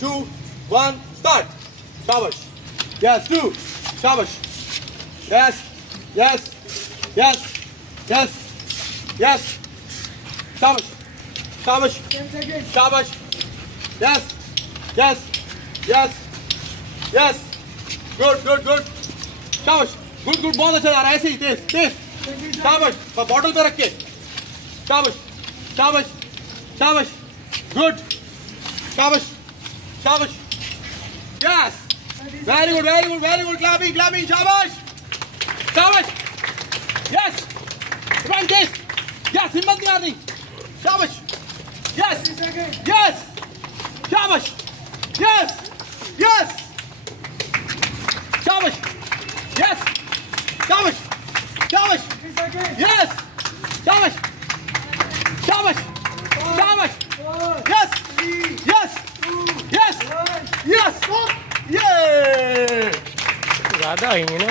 2, 1, start. Shabash. Yes, 2. Shabash. Yes, yes, yes, yes, yes. Shabash. Shabash. Shabash. Yes, yes, yes, yes. Good, good, good. शाबाश, good good, बहुत अच्छा जा रहा है, ऐसे ही तेज तेज। शाबाश, बॉटल पे रख के। शाबाश शाबाश शाबाश, गुड। शाबाश शाबाश, yes, very good very good very good, clapping clapping, शाबाश शाबाश, यस, रन दिस, यस, हिम्मत नहीं हारनी, शाबाश, यस यस, शाबाश, यस यस, शाबाश, yes, shabash, shabash, yes, shabash, shabash, shabash, yes, yes, yes, yes, yeah, ज़्यादा आएंगे ना।